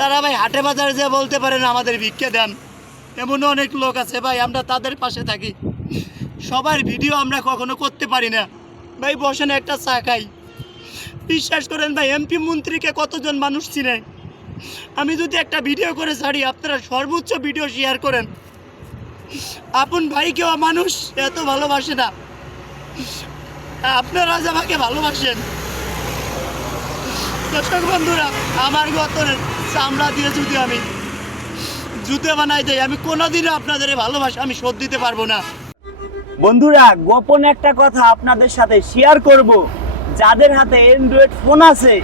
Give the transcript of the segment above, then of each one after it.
তারা ভাই হাটে বাজারে যে বলতে পারেন আমাদের ভিক্ষে দেন এমন অনেক লোক আছে ভাই আমরা তাদের পাশে থাকি সবার ভিডিও আমরা কখনো করতে পারি না ভাই বসেন একটা চা খাই বিশ্বাস করেন ভাই এমপি মন্ত্রীকে কতজন মানুষ চিনে আমি যদি একটা ভিডিও করে ছাড়ি আপনারা সর্বোচ্চ ভিডিও শেয়ার করেন আপন ভাইকেও মানুষ এত ভালোবাসে না আপনারা যে আমাকে ভালোবাসেন দর্শক বন্ধুরা আমার গতরের চামড়া দিয়ে জুতি আমি জুতে বানাই দেয় আমি কোনোদিনও আপনাদের ভালোবাসা আমি শোধ দিতে পারবো না বন্ধুরা গোপন একটা কথা আপনাদের সাথে শেয়ার করব যাদের হাতে অ্যান্ড্রয়েড ফোন আছে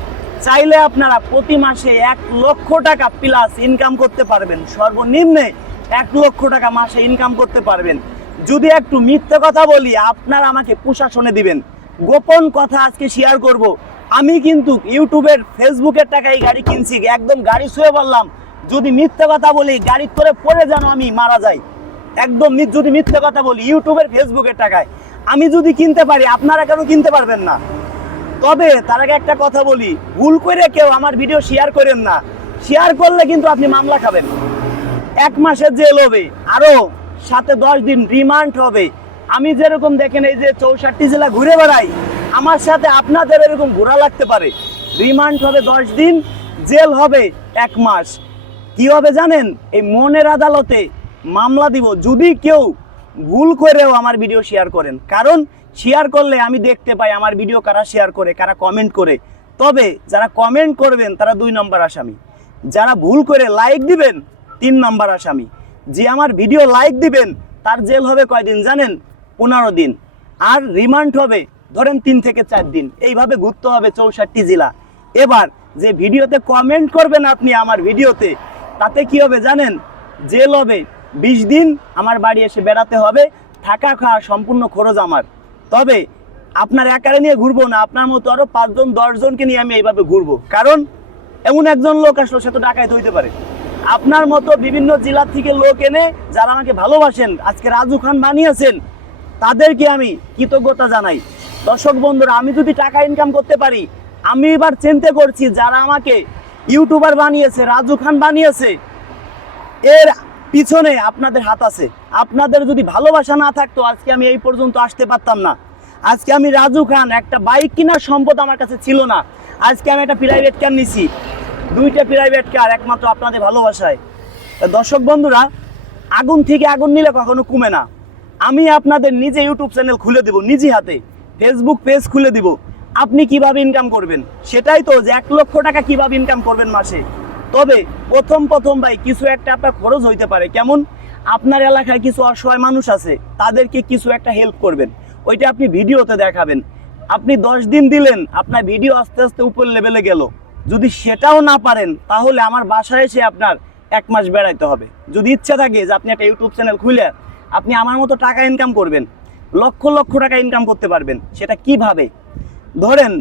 চাইলে আপনারা প্রতি মাসে এক লক্ষ টাকা প্লাস ইনকাম করতে পারবেন সর্বনিম্নে এক লক্ষ টাকা মাসে ইনকাম করতে পারবেন যদি একটু মিথ্যে কথা বলি আপনারা আমাকে প্রশাসনে দিবেন গোপন কথা আজকে শেয়ার করব আমি কিন্তু ইউটিউবের ফেসবুকের টাকায় গাড়ি কিনছি একদম গাড়ি শুয়ে বললাম যদি মিথ্যে কথা বলি গাড়ির তোরে পড়ে যেন আমি মারা যাই একদম যদি মিথ্যে কথা বলি ইউটিউবের ফেসবুকের টাকায় আমি যদি কিনতে পারি আপনারা কেন কিনতে পারবেন না তবে তার আগে একটা কথা বলি ভুল করে কেউ আমার ভিডিও শেয়ার করেন না শেয়ার করলে কিন্তু আপনি মামলা খাবেন এক মাসের জেল হবে আরও সাথে দশ দিন রিমান্ড হবে আমি যেরকম দেখেন এই যে চৌষট্টি জেলা ঘুরে বেড়াই আমার সাথে আপনাদের এরকম ঘোরা লাগতে পারে রিমান্ড হবে দশ দিন জেল হবে এক মাস কি হবে জানেন এই মনের আদালতে মামলা দিব যদি কেউ ভুল করেও আমার ভিডিও শেয়ার করেন কারণ শেয়ার করলে আমি দেখতে পাই আমার ভিডিও কারা শেয়ার করে কারা কমেন্ট করে তবে যারা কমেন্ট করবেন তারা দুই নম্বর আসামি যারা ভুল করে লাইক দিবেন তিন নম্বর আসামি যে আমার ভিডিও লাইক দিবেন তার জেল হবে কয়দিন জানেন পনেরো দিন আর রিমান্ড হবে ধরেন তিন থেকে চার দিন এইভাবে ঘুরতে হবে চৌষট্টি জেলা এবার যে ভিডিওতে কমেন্ট করবেন আপনি আমার ভিডিওতে তাতে কি হবে জানেন জেল হবে বিশ দিন আমার বাড়ি এসে বেড়াতে হবে থাকা খাওয়া সম্পূর্ণ খরচ আমার তবে আপনার একারে নিয়ে ঘুরবো না আপনার মতো আরও পাঁচজন দশজনকে নিয়ে আমি এইভাবে ঘুরবো কারণ এমন একজন লোক আসলো সে তো টাকায় হইতে পারে আপনার মতো বিভিন্ন জেলার থেকে লোক এনে যারা আমাকে ভালোবাসেন আজকে রাজু খান বানিয়েছেন তাদেরকে আমি কৃতজ্ঞতা জানাই দর্শক বন্ধুরা আমি যদি টাকা ইনকাম করতে পারি আমি এবার চিন্তা করছি যারা আমাকে ইউটিউবার বানিয়েছে রাজু খান বানিয়েছে এর পিছনে আপনাদের হাত আছে আপনাদের যদি ভালোবাসা না থাকতো আজকে আমি এই পর্যন্ত আসতে পারতাম না আজকে আমি রাজু খান একটা বাইক কেনার সম্পদ আমার কাছে ছিল না আজকে আমি একটা প্রাইভেট কার নিছি দুইটা প্রাইভেট কার একমাত্র আপনাদের ভালোবাসায় দর্শক বন্ধুরা আগুন থেকে আগুন নিলে কখনো কমে না আমি আপনাদের নিজে ইউটিউব চ্যানেল খুলে দেব নিজে হাতে ফেসবুক পেজ খুলে দিব আপনি কিভাবে ইনকাম করবেন সেটাই তো যে এক লক্ষ টাকা কিভাবে ইনকাম করবেন মাসে তবে প্রথম প্রথম ভাই কিছু একটা আপনার খরচ হইতে পারে কেমন আপনার এলাকায় কিছু অসহায় মানুষ আছে তাদেরকে কিছু একটা হেল্প করবেন ওইটা আপনি ভিডিওতে দেখাবেন আপনি দশ দিন দিলেন আপনার ভিডিও আস্তে আস্তে উপর লেভেলে গেল যদি সেটাও না পারেন তাহলে আমার বাসায় এসে আপনার এক মাস বেড়াইতে হবে যদি ইচ্ছা থাকে যে আপনি একটা ইউটিউব চ্যানেল খুলে আপনি আমার মতো টাকা ইনকাম করবেন লক্ষ লক্ষ টাকা ইনকাম করতে পারবেন সেটা কিভাবে ধরেন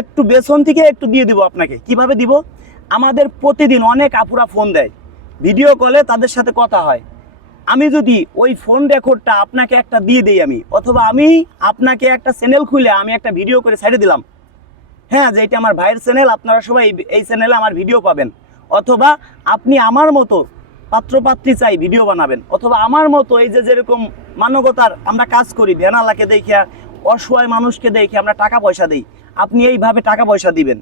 একটু বেসন থেকে একটু দিয়ে দিব আপনাকে কিভাবে দিব আমাদের প্রতিদিন অনেক আপুরা ফোন দেয় ভিডিও কলে তাদের সাথে কথা হয় আমি যদি ওই ফোন রেকর্ডটা আপনাকে একটা দিয়ে দিই আমি অথবা আমি আপনাকে একটা চ্যানেল খুলে আমি একটা ভিডিও করে ছেড়ে দিলাম হ্যাঁ যে এটা আমার ভাইয়ের চ্যানেল আপনারা সবাই এই চ্যানেলে আমার ভিডিও পাবেন অথবা আপনি আমার মতো পাত্রপাত্রী চাই ভিডিও বানাবেন অথবা আমার মতো এই যে যেরকম মানবতার আমরা কাজ করি বেনালাকে দেখিয়া অসহায় মানুষকে দেখে আমরা টাকা পয়সা দিই আপনি এইভাবে টাকা পয়সা দিবেন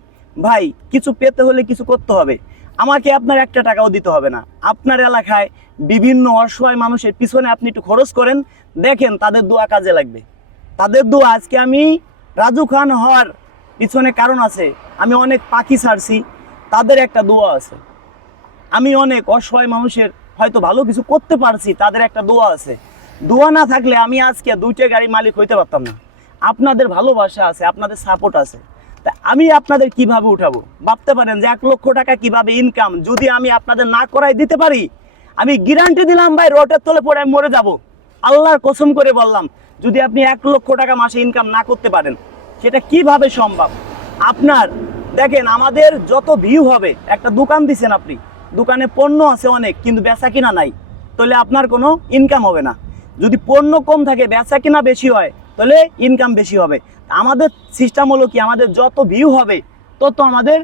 ভাই কিছু পেতে হলে কিছু করতে হবে আমাকে আপনার একটা টাকাও দিতে হবে না আপনার এলাকায় বিভিন্ন অসহায় মানুষের পিছনে আপনি একটু খরচ করেন দেখেন তাদের দোয়া কাজে লাগবে তাদের দোয়া আজকে আমি রাজু খান হওয়ার পিছনে কারণ আছে আমি অনেক পাখি ছাড়ছি তাদের একটা দোয়া আছে আমি অনেক অসহায় মানুষের হয়তো ভালো কিছু করতে পারছি তাদের একটা দোয়া আছে দোয়া না থাকলে আমি আজকে দুইটা গাড়ি মালিক হইতে পারতাম না আপনাদের ভালোবাসা আছে আপনাদের সাপোর্ট আছে তা আমি আপনাদের কিভাবে উঠাবো ভাবতে পারেন যে এক লক্ষ টাকা কিভাবে ইনকাম যদি আমি আপনাদের না করাই দিতে পারি আমি গ্যারান্টি দিলাম ভাই রোডের তলে পড়ে আমি মরে যাব আল্লাহর কসম করে বললাম যদি আপনি এক লক্ষ টাকা মাসে ইনকাম না করতে পারেন সেটা কিভাবে সম্ভব আপনার দেখেন আমাদের যত ভিউ হবে একটা দোকান দিছেন আপনি দোকানে পণ্য আছে অনেক কিন্তু বেচা কিনা নাই তাহলে আপনার কোনো ইনকাম হবে না যদি পণ্য কম থাকে বেচা কিনা বেশি হয় তাহলে ইনকাম বেশি হবে আমাদের সিস্টেম হলো কি আমাদের যত ভিউ হবে তত আমাদের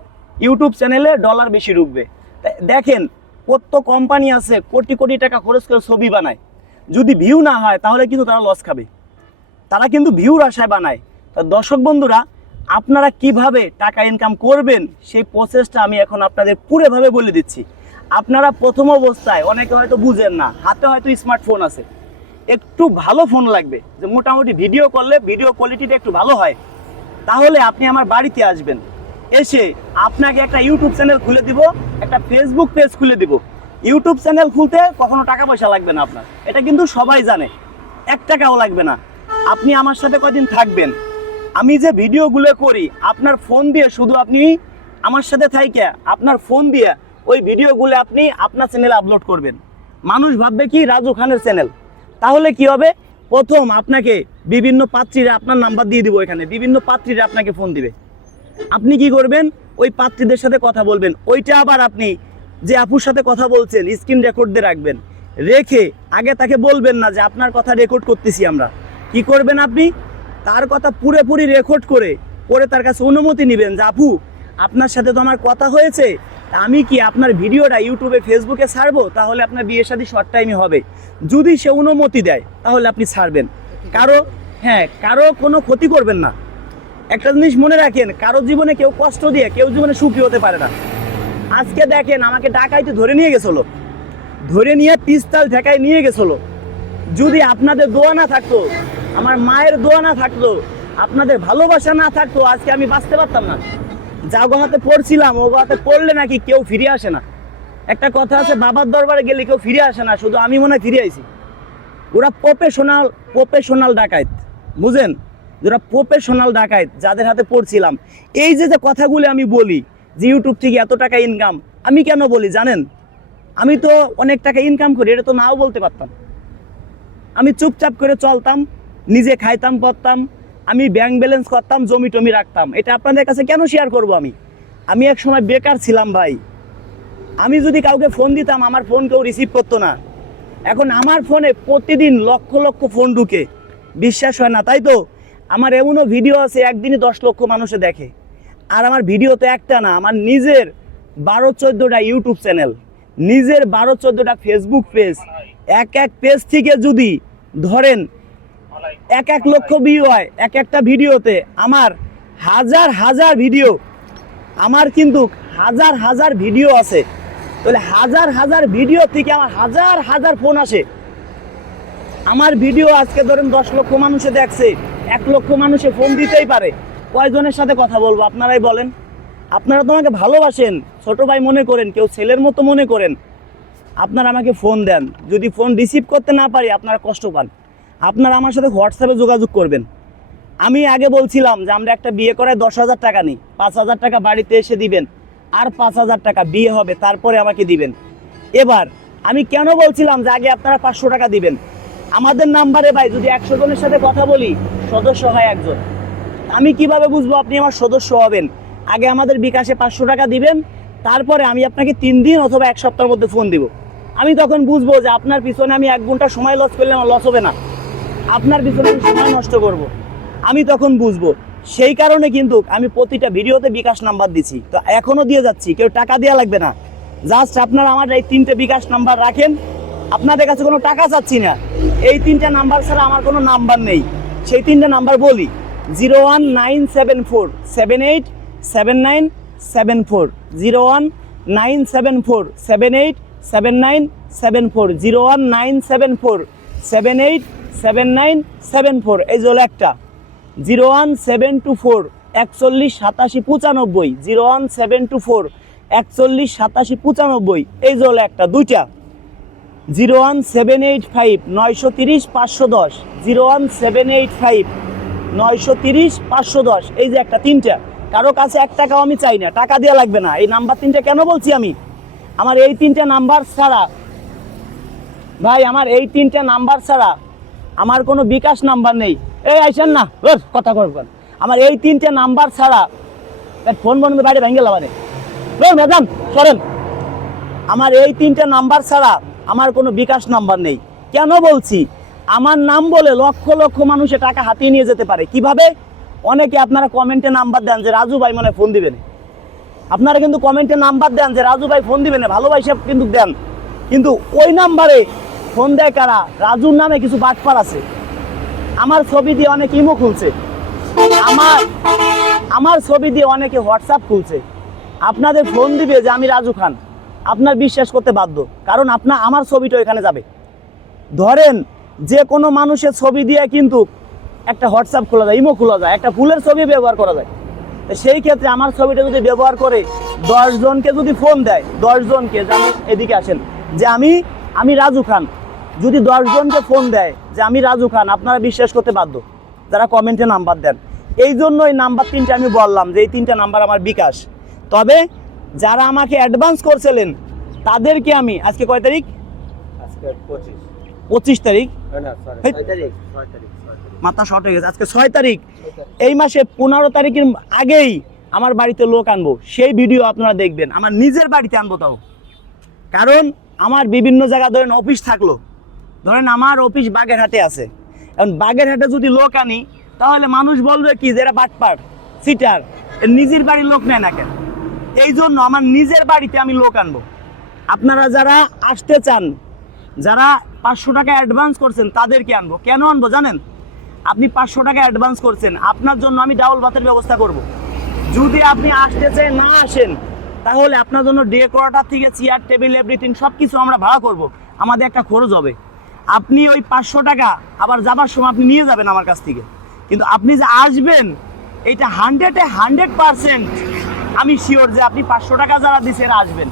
ইউটিউব চ্যানেলে ডলার বেশি ঢুকবে দেখেন কত কোম্পানি আছে কোটি কোটি টাকা খরচ করে ছবি বানায় যদি ভিউ না হয় তাহলে কিন্তু তারা লস খাবে তারা কিন্তু ভিউর আশায় বানায় তা দর্শক বন্ধুরা আপনারা কিভাবে টাকা ইনকাম করবেন সেই প্রসেসটা আমি এখন আপনাদের পুরোভাবে বলে দিচ্ছি আপনারা প্রথম অবস্থায় অনেকে হয়তো বুঝেন না হাতে হয়তো স্মার্টফোন আছে একটু ভালো ফোন লাগবে যে মোটামুটি ভিডিও করলে ভিডিও কোয়ালিটিটা একটু ভালো হয় তাহলে আপনি আমার বাড়িতে আসবেন এসে আপনাকে একটা ইউটিউব চ্যানেল খুলে দিব একটা ফেসবুক পেজ খুলে দিব ইউটিউব চ্যানেল খুলতে কখনো টাকা পয়সা লাগবে না আপনার এটা কিন্তু সবাই জানে এক টাকাও লাগবে না আপনি আমার সাথে কদিন থাকবেন আমি যে ভিডিওগুলো করি আপনার ফোন দিয়ে শুধু আপনি আমার সাথে থাইকে আপনার ফোন দিয়ে ওই ভিডিওগুলো আপনি আপনার চ্যানেলে আপলোড করবেন মানুষ ভাববে কি রাজু খানের চ্যানেল তাহলে কি হবে প্রথম আপনাকে বিভিন্ন পাত্রীরা আপনার নাম্বার দিয়ে দিব এখানে বিভিন্ন পাত্রীরা আপনাকে ফোন দিবে আপনি কি করবেন ওই পাত্রীদের সাথে কথা বলবেন ওইটা আবার আপনি যে আপুর সাথে কথা বলছেন স্ক্রিন রেকর্ড দিয়ে রাখবেন রেখে আগে তাকে বলবেন না যে আপনার কথা রেকর্ড করতেছি আমরা কি করবেন আপনি তার কথা পুরোপুরি রেকর্ড করে পরে তার কাছে অনুমতি নেবেন যে আপু আপনার সাথে তো আমার কথা হয়েছে আমি কি আপনার ভিডিওটা ইউটিউবে ফেসবুকে ছাড়বো তাহলে আপনার বিয়ের সাথে শর্ট টাইমই হবে যদি সে অনুমতি দেয় তাহলে আপনি ছাড়বেন কারো হ্যাঁ কারো কোনো ক্ষতি করবেন না একটা জিনিস মনে রাখেন কারো জীবনে কেউ কষ্ট দিয়ে কেউ জীবনে সুখী হতে পারে না আজকে দেখেন আমাকে ডাকাইতে ধরে নিয়ে গেছিলো ধরে নিয়ে পিস্তাল ঠেকায় নিয়ে গেছিলো যদি আপনাদের দোয়া না থাকতো আমার মায়ের দোয়া না থাকতো আপনাদের ভালোবাসা না থাকতো আজকে আমি বাঁচতে পারতাম না যা গোহাতে পড়ছিলাম ও গোহাতে পড়লে নাকি কেউ ফিরে আসে না একটা কথা আছে বাবার দরবারে গেলে কেউ ফিরে আসে না শুধু আমি মনে ফিরে আইছি ওরা প্রফেশনাল প্রফেশনাল ডাকাইত বুঝেন যারা প্রফেশনাল ডাকাইত যাদের হাতে পড়ছিলাম এই যে যে কথাগুলি আমি বলি যে ইউটিউব থেকে এত টাকা ইনকাম আমি কেন বলি জানেন আমি তো অনেক টাকা ইনকাম করি এটা তো নাও বলতে পারতাম আমি চুপচাপ করে চলতাম নিজে খাইতাম পরতাম আমি ব্যাংক ব্যালেন্স করতাম জমি টমি রাখতাম এটা আপনাদের কাছে কেন শেয়ার করব আমি আমি এক সময় বেকার ছিলাম ভাই আমি যদি কাউকে ফোন দিতাম আমার ফোন কেউ রিসিভ করতো না এখন আমার ফোনে প্রতিদিন লক্ষ লক্ষ ফোন ঢুকে বিশ্বাস হয় না তাই তো আমার এমনও ভিডিও আছে একদিনই দশ লক্ষ মানুষে দেখে আর আমার ভিডিও তো একটা না আমার নিজের বারো চোদ্দোটা ইউটিউব চ্যানেল নিজের বারো চোদ্দোটা ফেসবুক পেজ এক এক পেজ থেকে যদি ধরেন এক এক লক্ষ ভিউ হয় এক একটা ভিডিওতে আমার হাজার হাজার ভিডিও আমার কিন্তু হাজার হাজার ভিডিও আছে তাহলে হাজার হাজার ভিডিও থেকে আমার হাজার হাজার ফোন আসে আমার ভিডিও আজকে ধরেন দশ লক্ষ মানুষে দেখছে এক লক্ষ মানুষে ফোন দিতেই পারে কয়জনের সাথে কথা বলবো আপনারাই বলেন আপনারা তো আমাকে ভালোবাসেন ছোট ভাই মনে করেন কেউ ছেলের মতো মনে করেন আপনারা আমাকে ফোন দেন যদি ফোন রিসিভ করতে না পারি আপনারা কষ্ট পান আপনারা আমার সাথে হোয়াটসঅ্যাপে যোগাযোগ করবেন আমি আগে বলছিলাম যে আমরা একটা বিয়ে করায় দশ হাজার টাকা নিই পাঁচ হাজার টাকা বাড়িতে এসে দিবেন আর পাঁচ হাজার টাকা বিয়ে হবে তারপরে আমাকে দিবেন এবার আমি কেন বলছিলাম যে আগে আপনারা পাঁচশো টাকা দিবেন আমাদের নাম্বারে ভাই যদি একশো জনের সাথে কথা বলি সদস্য হয় একজন আমি কিভাবে বুঝবো আপনি আমার সদস্য হবেন আগে আমাদের বিকাশে পাঁচশো টাকা দিবেন তারপরে আমি আপনাকে তিন দিন অথবা এক সপ্তাহের মধ্যে ফোন দিব আমি তখন বুঝবো যে আপনার পিছনে আমি এক ঘন্টা সময় লস করলে আমার লস হবে না আপনার পিছনে সময় নষ্ট করব। আমি তখন বুঝবো সেই কারণে কিন্তু আমি প্রতিটা ভিডিওতে বিকাশ নাম্বার দিছি তো এখনও দিয়ে যাচ্ছি কেউ টাকা দেওয়া লাগবে না জাস্ট আপনারা আমার এই তিনটে বিকাশ নাম্বার রাখেন আপনাদের কাছে কোনো টাকা চাচ্ছি না এই তিনটা নাম্বার ছাড়া আমার কোনো নাম্বার নেই সেই তিনটা নাম্বার বলি zero one nine seven four seven eight seven nine seven four zero one nine seven four seven eight seven nine seven four zero one nine seven four seven eight seven nine seven four এই জল একটা zero one seven two four একচল্লিশ সাতাশি পঁচানব্বই zero one seven two four একচল্লিশ সাতাশি পঁচানব্বই এই জল একটা দুইটা zero one seven eight five নয়শো তিরিশ পাঁচশো দশ zero one seven eight five নয়শো তিরিশ পাঁচশো দশ এই যে একটা তিনটা কারো কাছে এক টাকাও আমি চাই না টাকা দেওয়া লাগবে না এই নাম্বার তিনটা কেন বলছি আমি আমার এই তিনটা নাম্বার ছাড়া ভাই আমার এই তিনটা নাম্বার ছাড়া আমার কোনো বিকাশ নাম্বার নেই এই আইসেন না ওর কথা করবেন আমার এই তিনটে নাম্বার ছাড়া ফোন বন্ধ বাইরে ভেঙে লাভানে ম্যাডাম সরেন আমার এই তিনটে নাম্বার ছাড়া আমার কোনো বিকাশ নাম্বার নেই কেন বলছি আমার নাম বলে লক্ষ লক্ষ মানুষে টাকা হাতিয়ে নিয়ে যেতে পারে কিভাবে অনেকে আপনারা কমেন্টে নাম্বার দেন যে রাজু ভাই মানে ফোন দিবেন আপনারা কিন্তু কমেন্টে নাম্বার দেন যে রাজু ভাই ফোন দিবেন ভালোবাসে কিন্তু দেন কিন্তু ওই নাম্বারে ফোন দেয় কারা রাজুর নামে কিছু বাটপার আছে আমার ছবি দিয়ে অনেক ইমো খুলছে আমার আমার ছবি দিয়ে অনেকে হোয়াটসঅ্যাপ খুলছে আপনাদের ফোন দিবে যে আমি রাজু খান আপনার বিশ্বাস করতে বাধ্য কারণ আপনার আমার ছবিটা এখানে যাবে ধরেন যে কোনো মানুষের ছবি দিয়ে কিন্তু একটা হোয়াটসঅ্যাপ খোলা যায় ইমো খোলা যায় একটা ফুলের ছবি ব্যবহার করা যায় সেই ক্ষেত্রে আমার ছবিটা যদি ব্যবহার করে দশজনকে যদি ফোন দেয় দশজনকে যে আমি এদিকে আসেন যে আমি আমি রাজু খান যদি দশজনকে ফোন দেয় যে আমি রাজু খান আপনারা বিশ্বাস করতে বাধ্য যারা কমেন্টে নাম্বার দেন এই জন্য এই নাম্বার তিনটে আমি বললাম যে এই তিনটা নাম্বার আমার বিকাশ তবে যারা আমাকে অ্যাডভান্স করছিলেন তাদেরকে আমি আজকে কয় তারিখ পঁচিশ তারিখ মাথা শর্ট হয়ে গেছে আজকে ছয় তারিখ এই মাসে পনেরো তারিখের আগেই আমার বাড়িতে লোক আনবো সেই ভিডিও আপনারা দেখবেন আমার নিজের বাড়িতে আনবো তাও কারণ আমার বিভিন্ন জায়গা ধরেন অফিস থাকলো ধরেন আমার অফিস বাগেরহাটে আছে এখন বাগেরহাটে যদি লোক আনি তাহলে মানুষ বলবে কি যে এরা বাটপার সিটার নিজের বাড়ির লোক নেয় না কেন এই জন্য আমার নিজের বাড়িতে আমি লোক আনবো আপনারা যারা আসতে চান যারা পাঁচশো টাকা অ্যাডভান্স করছেন তাদেরকে আনবো কেন আনবো জানেন আপনি পাঁচশো টাকা অ্যাডভান্স করছেন আপনার জন্য আমি ডাউল ভাতের ব্যবস্থা করব। যদি আপনি আসতে চেয়ে না আসেন তাহলে আপনার জন্য ডে করাটার থেকে চেয়ার টেবিল এভরিথিং সব কিছু আমরা ভাড়া করব। আমাদের একটা খরচ হবে আপনি ওই পাঁচশো টাকা আবার যাবার সময় আপনি নিয়ে যাবেন আমার কাছ থেকে কিন্তু আপনি যে আসবেন এটা হান্ড্রেডে হান্ড্রেড পারসেন্ট আমি শিওর যে আপনি পাঁচশো টাকা যারা দিচ্ছেন আসবেন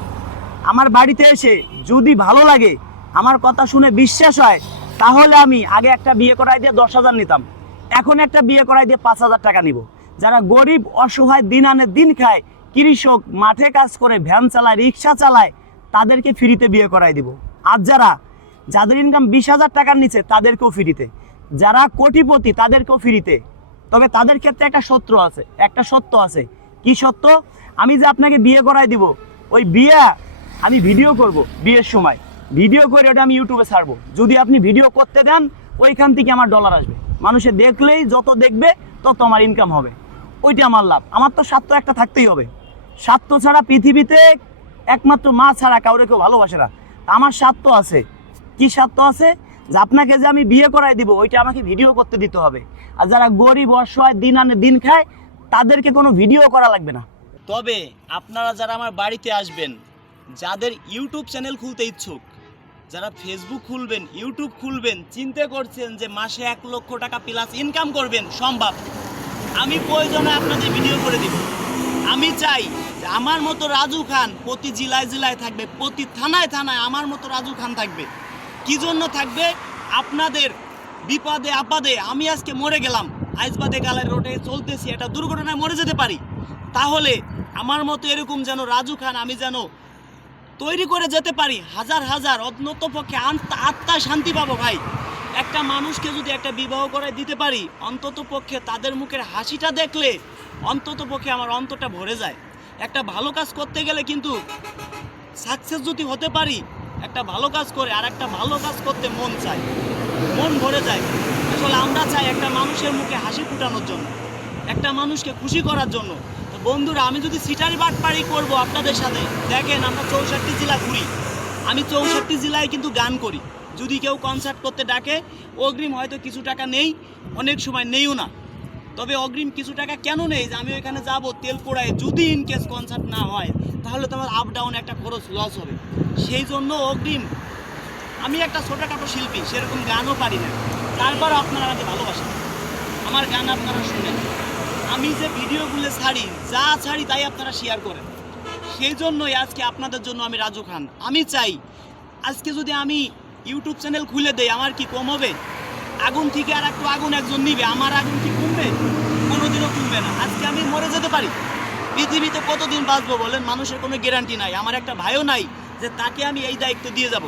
আমার বাড়িতে এসে যদি ভালো লাগে আমার কথা শুনে বিশ্বাস হয় তাহলে আমি আগে একটা বিয়ে করাই দিয়ে দশ হাজার নিতাম এখন একটা বিয়ে করাই দিয়ে পাঁচ হাজার টাকা নিব যারা গরিব অসহায় দিন আনে দিন খায় কৃষক মাঠে কাজ করে ভ্যান চালায় রিক্সা চালায় তাদেরকে ফ্রিতে বিয়ে করাই দিব আর যারা যাদের ইনকাম বিশ হাজার টাকার নিচে তাদেরকেও ফ্রিতে যারা কোটিপতি তাদেরকেও ফ্রিতে তবে তাদের ক্ষেত্রে একটা সত্য আছে একটা সত্য আছে কি সত্য আমি যে আপনাকে বিয়ে করাই দিব ওই বিয়ে আমি ভিডিও করব বিয়ের সময় ভিডিও করে ওটা আমি ইউটিউবে ছাড়বো যদি আপনি ভিডিও করতে দেন ওইখান থেকে আমার ডলার আসবে মানুষে দেখলেই যত দেখবে তত আমার ইনকাম হবে ওইটা আমার লাভ আমার তো স্বার্থ একটা থাকতেই হবে স্বার্থ ছাড়া পৃথিবীতে একমাত্র মা ছাড়া কাউরে কেউ ভালোবাসে না আমার স্বার্থ আছে কি স্বার্থ আছে যে আপনাকে যে আমি বিয়ে করাই দিব ওইটা আমাকে ভিডিও করতে দিতে হবে আর যারা গরিব অসহায় দিন আনে দিন খায় তাদেরকে কোনো ভিডিও করা লাগবে না তবে আপনারা যারা আমার বাড়িতে আসবেন যাদের ইউটিউব চ্যানেল খুলতে ইচ্ছুক যারা ফেসবুক খুলবেন ইউটিউব খুলবেন চিন্তা করছেন যে মাসে এক লক্ষ টাকা প্লাস ইনকাম করবেন সম্ভব আমি প্রয়োজনে আপনাদের ভিডিও করে দিব আমি চাই আমার মতো রাজু খান প্রতি জেলায় জেলায় থাকবে প্রতি থানায় থানায় আমার মতো রাজু খান থাকবে কি জন্য থাকবে আপনাদের বিপদে আপাদে আমি আজকে মরে গেলাম আইজবাদে গালের রোডে চলতেছি এটা দুর্ঘটনায় মরে যেতে পারি তাহলে আমার মতো এরকম যেন রাজু খান আমি যেন তৈরি করে যেতে পারি হাজার হাজার অন্তত পক্ষে আত্মা শান্তি পাবো ভাই একটা মানুষকে যদি একটা বিবাহ করে দিতে পারি অন্তত পক্ষে তাদের মুখের হাসিটা দেখলে অন্তত পক্ষে আমার অন্তটা ভরে যায় একটা ভালো কাজ করতে গেলে কিন্তু সাকসেস যদি হতে পারি একটা ভালো কাজ করে আর একটা ভালো কাজ করতে মন চায় মন ভরে যায় আসলে আমরা চাই একটা মানুষের মুখে হাসি ফুটানোর জন্য একটা মানুষকে খুশি করার জন্য তো বন্ধুরা আমি যদি সিটারি বাটপাড়ি করব আপনাদের সাথে দেখেন আমরা চৌষট্টি জেলা ঘুরি আমি চৌষট্টি জেলায় কিন্তু গান করি যদি কেউ কনসার্ট করতে ডাকে অগ্রিম হয়তো কিছু টাকা নেই অনেক সময় নেইও না তবে অগ্রিম কিছু টাকা কেন নেই যে আমি ওইখানে যাব তেল পোড়ায় যদি ইন কেস কনসার্ট না হয় তাহলে তোমার আপ ডাউন একটা খরচ লস হবে সেই জন্য অগ্রিম আমি একটা ছোটোখাটো শিল্পী সেরকম গানও পারি না তারপর আপনারা আমাকে ভালোবাসেন আমার গান আপনারা শুনেন আমি যে ভিডিওগুলো ছাড়ি যা ছাড়ি তাই আপনারা শেয়ার করেন সেই জন্যই আজকে আপনাদের জন্য আমি রাজু খান আমি চাই আজকে যদি আমি ইউটিউব চ্যানেল খুলে দেই আমার কি কম হবে আগুন থেকে আর একটু আগুন একজন নিবে আমার আগুন কি তুলবে কোনোদিনও তুলবে না আজকে আমি মরে যেতে পারি পৃথিবীতে কতদিন বাঁচবো বলেন মানুষের কোনো গ্যারান্টি নাই আমার একটা ভাইও নাই যে তাকে আমি এই দায়িত্ব দিয়ে যাব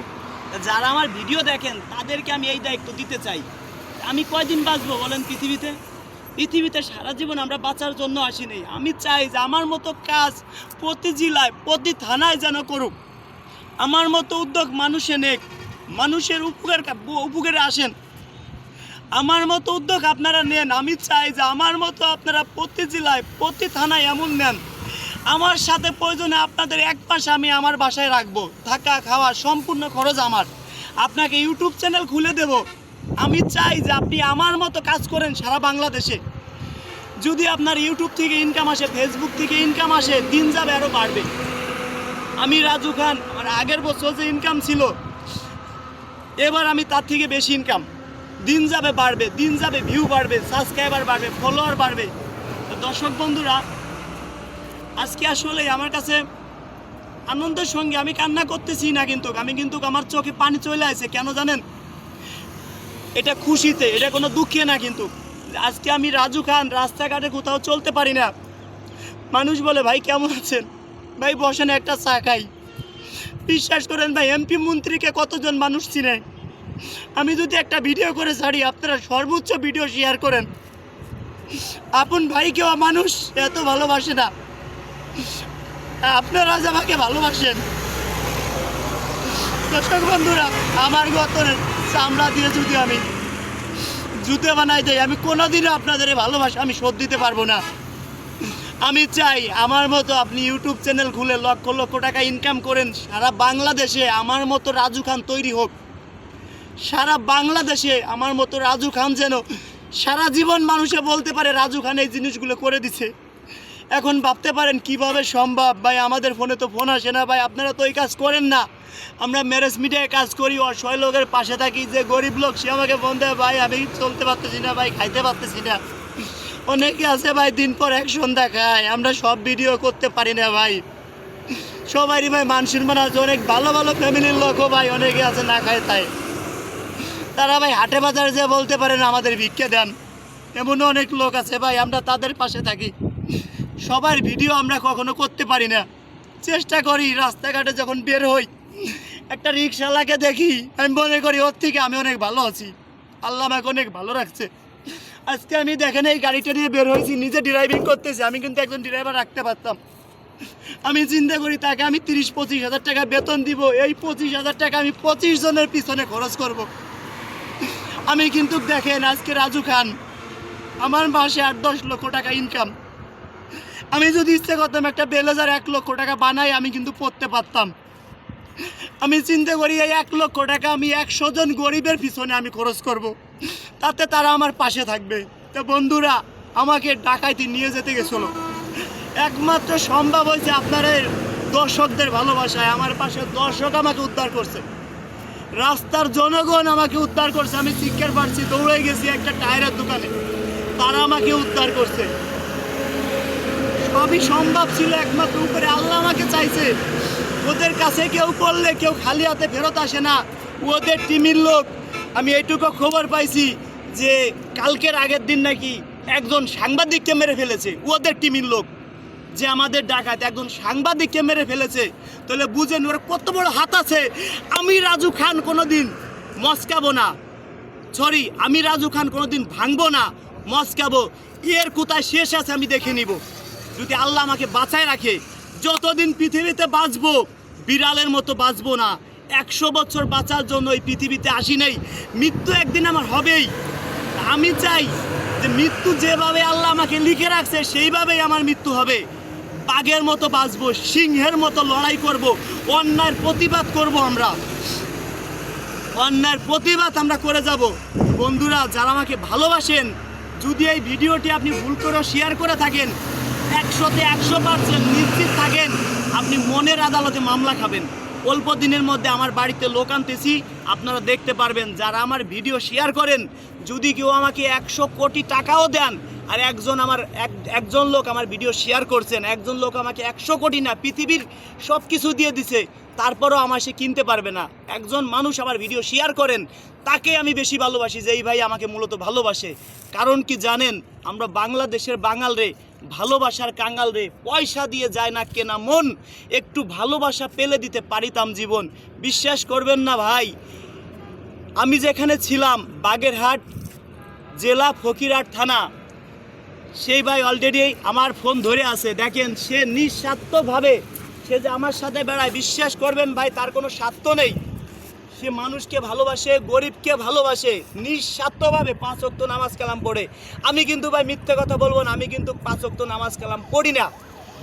যারা আমার ভিডিও দেখেন তাদেরকে আমি এই দায়িত্ব দিতে চাই আমি কয়দিন বাঁচবো বলেন পৃথিবীতে পৃথিবীতে সারা জীবন আমরা বাঁচার জন্য আসিনি আমি চাই যে আমার মতো কাজ প্রতি জেলায় প্রতি থানায় যেন করুক আমার মতো উদ্যোগ মানুষে নেক মানুষের উপকার উপকারে আসেন আমার মতো উদ্যোগ আপনারা নেন আমি চাই যে আমার মতো আপনারা প্রতি জেলায় প্রতি থানায় এমন নেন আমার সাথে প্রয়োজনে আপনাদের এক পাশে আমি আমার বাসায় রাখবো থাকা খাওয়া সম্পূর্ণ খরচ আমার আপনাকে ইউটিউব চ্যানেল খুলে দেব আমি চাই যে আপনি আমার মতো কাজ করেন সারা বাংলাদেশে যদি আপনার ইউটিউব থেকে ইনকাম আসে ফেসবুক থেকে ইনকাম আসে দিন যাবে আরও বাড়বে আমি রাজু খান আমার আগের বছর যে ইনকাম ছিল এবার আমি তার থেকে বেশি ইনকাম দিন যাবে বাড়বে দিন যাবে ভিউ বাড়বে সাবস্ক্রাইবার বাড়বে ফলোয়ার বাড়বে তো দর্শক বন্ধুরা আজকে আসলে আমার কাছে আনন্দের সঙ্গে আমি কান্না করতেছি না কিন্তু আমি কিন্তু আমার চোখে পানি চলে আসে কেন জানেন এটা খুশিতে এটা কোনো দুঃখে না কিন্তু আজকে আমি রাজু খান রাস্তাঘাটে কোথাও চলতে পারি না মানুষ বলে ভাই কেমন আছেন ভাই বসেন একটা চা খাই বিশ্বাস করেন ভাই এমপি মন্ত্রীকে কতজন মানুষ চিনে আমি যদি একটা ভিডিও করে ছাড়ি আপনারা সর্বোচ্চ ভিডিও শেয়ার করেন আপন ভাইকেও মানুষ এত ভালোবাসে না আপনারা আমাকে ভালোবাসেন দর্শক বন্ধুরা আমার গতর চামড়া দিয়ে যদি আমি জুতে বানাই দেয় আমি কোনোদিনও আপনাদের ভালোবাসা আমি শোধ দিতে পারবো না আমি চাই আমার মতো আপনি ইউটিউব চ্যানেল খুলে লক্ষ লক্ষ টাকা ইনকাম করেন সারা বাংলাদেশে আমার মতো রাজু খান তৈরি হোক সারা বাংলাদেশে আমার মতো রাজু খান যেন সারা জীবন মানুষে বলতে পারে রাজু খান এই জিনিসগুলো করে দিছে এখন ভাবতে পারেন কিভাবে সম্ভব ভাই আমাদের ফোনে তো ফোন আসে না ভাই আপনারা তো এই কাজ করেন না আমরা ম্যারেজ মিডিয়ায় কাজ করি অসহায় লোকের পাশে থাকি যে গরিব লোক সে আমাকে ফোন দেয় ভাই আমি চলতে পারতেছি না ভাই খাইতে পারতেছি না অনেকে আছে ভাই দিন পর এক সন্ধ্যা খায় আমরা সব ভিডিও করতে পারি না ভাই সবারই ভাই মানসির মানে আছে অনেক ভালো ভালো ফ্যামিলির লোকও ভাই অনেকে আছে না খায় তাই তারা ভাই হাটে বাজারে যে বলতে পারেন আমাদের ভিক্ষে দেন এমন অনেক লোক আছে ভাই আমরা তাদের পাশে থাকি সবার ভিডিও আমরা কখনো করতে পারি না চেষ্টা করি রাস্তাঘাটে যখন বের হই একটা রিক্সাওয়ালাকে দেখি আমি মনে করি ওর থেকে আমি অনেক ভালো আছি আল্লাহ আমাকে অনেক ভালো রাখছে আজকে আমি দেখেন এই গাড়িটা নিয়ে বের হয়েছি নিজে ড্রাইভিং করতেছি আমি কিন্তু একজন ড্রাইভার রাখতে পারতাম আমি চিন্তা করি তাকে আমি তিরিশ পঁচিশ হাজার টাকা বেতন দিব এই পঁচিশ হাজার টাকা আমি পঁচিশ জনের পিছনে খরচ করবো আমি কিন্তু দেখেন আজকে রাজু খান আমার মাসে আট দশ লক্ষ টাকা ইনকাম আমি যদি ইচ্ছে করতাম একটা বেলেজার এক লক্ষ টাকা বানাই আমি কিন্তু পড়তে পারতাম আমি চিন্তা করি এই এক লক্ষ টাকা আমি একশো জন গরিবের পিছনে আমি খরচ করব। তাতে তারা আমার পাশে থাকবে তো বন্ধুরা আমাকে ডাকাইতে নিয়ে যেতে গেছিলো একমাত্র সম্ভব হয়েছে আপনারা দর্শকদের ভালোবাসায় আমার পাশে দর্শক আমাকে উদ্ধার করছে রাস্তার জনগণ আমাকে উদ্ধার করছে আমি শিক্ষার পারছি দৌড়ে গেছি একটা টায়ারের দোকানে তারা আমাকে উদ্ধার করছে সবই সম্ভব ছিল একমাত্র উপরে আল্লাহ আমাকে চাইছে ওদের কাছে কেউ করলে কেউ খালি হাতে ফেরত আসে না ওদের টিমের লোক আমি এইটুকু খবর পাইছি যে কালকের আগের দিন নাকি একজন সাংবাদিককে মেরে ফেলেছে ওদের টিমের লোক যে আমাদের ডাকাত একজন সাংবাদিককে মেরে ফেলেছে তাহলে বুঝেন ওর কত বড় হাত আছে আমি রাজু খান কোনো দিন মস্কাবো না সরি আমি রাজু খান কোনো দিন ভাঙবো না মস্কাবো এর কোথায় শেষ আছে আমি দেখে নিব যদি আল্লাহ আমাকে বাঁচায় রাখে যতদিন পৃথিবীতে বাঁচবো বিড়ালের মতো বাঁচবো না একশো বছর বাঁচার জন্য এই পৃথিবীতে আসি নাই মৃত্যু একদিন আমার হবেই আমি চাই যে মৃত্যু যেভাবে আল্লাহ আমাকে লিখে রাখছে সেইভাবেই আমার মৃত্যু হবে বাঘের মতো বাঁচবো সিংহের মতো লড়াই করব অন্যায়ের প্রতিবাদ করব আমরা অন্যায়ের প্রতিবাদ আমরা করে যাব বন্ধুরা যারা আমাকে ভালোবাসেন যদি এই ভিডিওটি আপনি ভুল করে শেয়ার করে থাকেন একশোতে একশো পার্সেন্ট নিশ্চিত থাকেন আপনি মনের আদালতে মামলা খাবেন অল্প দিনের মধ্যে আমার বাড়িতে লোক আনতেছি আপনারা দেখতে পারবেন যারা আমার ভিডিও শেয়ার করেন যদি কেউ আমাকে একশো কোটি টাকাও দেন আর একজন আমার এক একজন লোক আমার ভিডিও শেয়ার করছেন একজন লোক আমাকে একশো কোটি না পৃথিবীর সব কিছু দিয়ে দিছে তারপরও আমার সে কিনতে পারবে না একজন মানুষ আমার ভিডিও শেয়ার করেন তাকে আমি বেশি ভালোবাসি যে এই ভাই আমাকে মূলত ভালোবাসে কারণ কি জানেন আমরা বাংলাদেশের রে ভালোবাসার কাঙ্গাল রে পয়সা দিয়ে যায় না কেনা মন একটু ভালোবাসা পেলে দিতে পারিতাম জীবন বিশ্বাস করবেন না ভাই আমি যেখানে ছিলাম বাগেরহাট জেলা ফকিরহাট থানা সেই ভাই অলরেডি আমার ফোন ধরে আছে দেখেন সে নিঃস্বার্থভাবে সে যে আমার সাথে বেড়ায় বিশ্বাস করবেন ভাই তার কোনো স্বার্থ নেই সে মানুষকে ভালোবাসে গরিবকে ভালোবাসে নিঃস্বার্থভাবে পাঁচ অক্ত নামাজ কালাম পড়ে আমি কিন্তু ভাই মিথ্যে কথা বলবো না আমি কিন্তু পাঁচ অক্ত নামাজ কালাম পড়ি না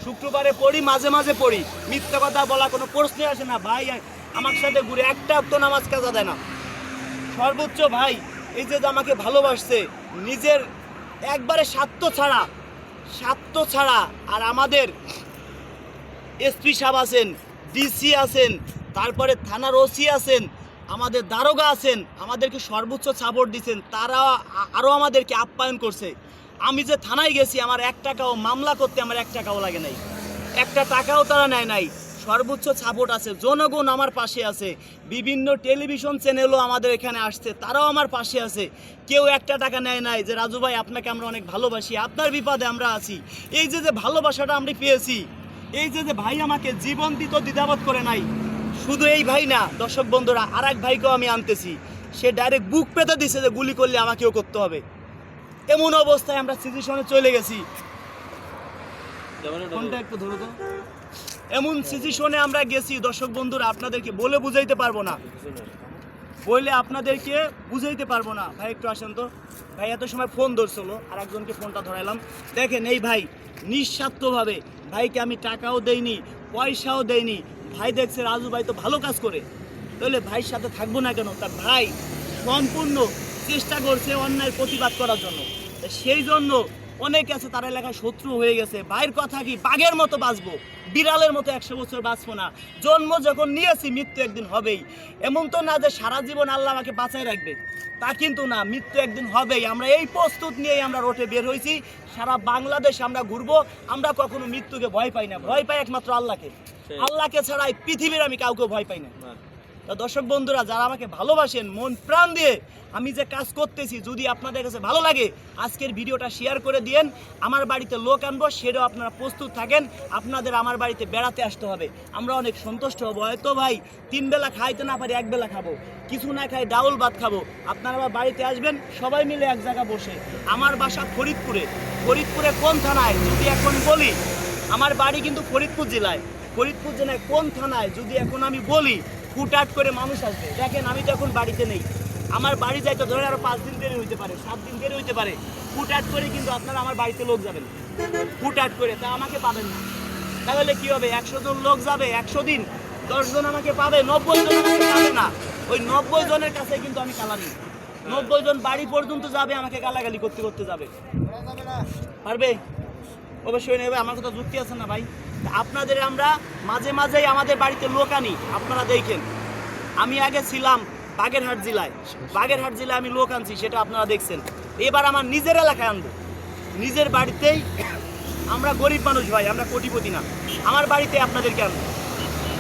শুক্রবারে পড়ি মাঝে মাঝে পড়ি মিথ্যে কথা বলা কোনো প্রশ্নই আসে না ভাই আমার সাথে ঘুরে একটা অক্ত নামাজ কাজা দেয় না সর্বোচ্চ ভাই এই যে আমাকে ভালোবাসছে নিজের একবারে স্বার্থ ছাড়া স্বার্থ ছাড়া আর আমাদের এসপি সাহেব আছেন ডিসি আছেন তারপরে থানার ওসি আছেন আমাদের দারোগা আছেন আমাদেরকে সর্বোচ্চ সাপোর্ট দিচ্ছেন তারা আরও আমাদেরকে আপ্যায়ন করছে আমি যে থানায় গেছি আমার এক টাকাও মামলা করতে আমার এক টাকাও লাগে নাই একটা টাকাও তারা নেয় নাই সর্বোচ্চ সাপোর্ট আছে জনগণ আমার পাশে আছে বিভিন্ন টেলিভিশন চ্যানেলও আমাদের এখানে আসছে তারাও আমার পাশে আছে কেউ একটা টাকা নেয় নাই যে রাজু ভাই আপনাকে আমরা অনেক ভালোবাসি আপনার বিপদে আমরা আছি এই যে যে ভালোবাসাটা আমরা পেয়েছি এই যে যে ভাই আমাকে জীবন দিত দ্বিধাবোধ করে নাই শুধু এই ভাই না দর্শক বন্ধুরা আর এক ভাইকেও আমি আনতেছি সে ডাইরেক্ট বুক পেতে দিছে যে গুলি করলে আমাকেও করতে হবে এমন অবস্থায় আমরা সিচুয়েশনে চলে গেছি একটু এমন সিচুয়েশনে আমরা গেছি দর্শক বন্ধুরা আপনাদেরকে বলে বুঝাইতে পারবো না বললে আপনাদেরকে বুঝাইতে পারবো না ভাই একটু আসেন তো ভাই এত সময় ফোন ধরছিল আর একজনকে ফোনটা ধরাইলাম দেখেন এই ভাই নিঃস্বার্থভাবে ভাইকে আমি টাকাও দেইনি পয়সাও দেয়নি ভাই দেখছে রাজু ভাই তো ভালো কাজ করে তাহলে ভাইয়ের সাথে থাকবো না কেন তার ভাই সম্পূর্ণ চেষ্টা করছে অন্যায় প্রতিবাদ করার জন্য সেই জন্য অনেক আছে তার এলাকায় শত্রু হয়ে গেছে ভাইয়ের কথা কি বাঘের মতো বাঁচবো বিড়ালের মতো একশো বছর বাঁচবো না জন্ম যখন নিয়েছি মৃত্যু একদিন হবেই এমন তো না যে সারা জীবন আল্লাহ আমাকে বাঁচাই রাখবে তা কিন্তু না মৃত্যু একদিন হবেই আমরা এই প্রস্তুত নিয়েই আমরা রোটে বের হয়েছি সারা বাংলাদেশ আমরা ঘুরবো আমরা কখনো মৃত্যুকে ভয় পাই না ভয় পাই একমাত্র আল্লাহকে আল্লাহকে ছাড়া এই পৃথিবীর আমি কাউকে ভয় পাই না তা দর্শক বন্ধুরা যারা আমাকে ভালোবাসেন মন প্রাণ দিয়ে আমি যে কাজ করতেছি যদি আপনাদের কাছে ভালো লাগে আজকের ভিডিওটা শেয়ার করে দিয়েন আমার বাড়িতে লোক আনবো সেটাও আপনারা প্রস্তুত থাকেন আপনাদের আমার বাড়িতে বেড়াতে আসতে হবে আমরা অনেক সন্তুষ্ট হবো হয়তো ভাই তিন বেলা খাইতে না পারি এক বেলা খাবো কিছু না খাই ডাউল ভাত খাবো আপনারা আবার বাড়িতে আসবেন সবাই মিলে এক জায়গা বসে আমার বাসা ফরিদপুরে ফরিদপুরে কোন থানায় যদি এখন বলি আমার বাড়ি কিন্তু ফরিদপুর জেলায় ফরিদপুর জেলায় কোন থানায় যদি এখন আমি বলি কুটাট করে মানুষ আসবে দেখেন আমি যখন বাড়িতে নেই আমার বাড়ি যাই তো ধরে আরো পাঁচ দিন দেরি হইতে পারে সাত দিন দেরি হইতে পারে কুটাট করে কিন্তু আপনারা আমার বাড়িতে লোক যাবেন কুটাট করে তা আমাকে পাবেন না তাহলে কি হবে একশো জন লোক যাবে একশো দিন দশ জন আমাকে পাবে নব্বই জন আমাকে পাবে না ওই নব্বই জনের কাছে কিন্তু আমি কালামি নব্বই জন বাড়ি পর্যন্ত যাবে আমাকে গালাগালি করতে করতে যাবে পারবে অবশ্যই নেবে আমার কথা যুক্তি আছে না ভাই আপনাদের আমরা মাঝে মাঝেই আমাদের বাড়িতে লোক আনি আপনারা দেখেন আমি আগে ছিলাম বাগেরহাট জেলায় বাগেরহাট জেলায় আমি লোক আনছি সেটা আপনারা দেখছেন এবার আমার নিজের এলাকায় আনবো নিজের বাড়িতেই আমরা গরিব মানুষ ভাই আমরা কোটিপতি না আমার বাড়িতে আপনাদেরকে আনবো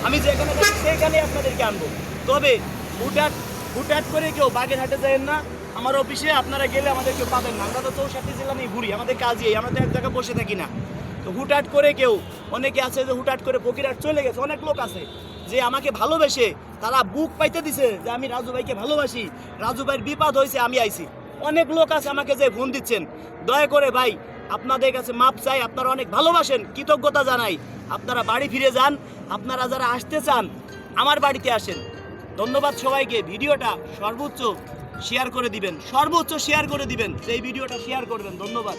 আমি যেখানে যাই সেখানে আপনাদেরকে আনবো তবে হুটাট হুটাট করে কেউ বাগেরহাটে যায়েন না আমার অফিসে আপনারা গেলে আমাদের কেউ পাবেন না আমরা তো চৌষাটি জেলা নিয়ে ঘুরি আমাদের কাজই আমরা তো এক জায়গায় বসে থাকি না তো হুটহাট করে কেউ অনেকে আছে যে হুটহাট করে পকিরাট চলে গেছে অনেক লোক আছে যে আমাকে ভালোবেসে তারা বুক পাইতে দিছে যে আমি রাজু ভাইকে ভালোবাসি রাজু ভাইয়ের বিপদ হয়েছে আমি আইছি অনেক লোক আছে আমাকে যে ফোন দিচ্ছেন দয়া করে ভাই আপনাদের কাছে মাপ চাই আপনারা অনেক ভালোবাসেন কৃতজ্ঞতা জানাই আপনারা বাড়ি ফিরে যান আপনারা যারা আসতে চান আমার বাড়িতে আসেন ধন্যবাদ সবাইকে ভিডিওটা সর্বোচ্চ শেয়ার করে দিবেন সর্বোচ্চ শেয়ার করে দিবেন সেই ভিডিওটা শেয়ার করবেন ধন্যবাদ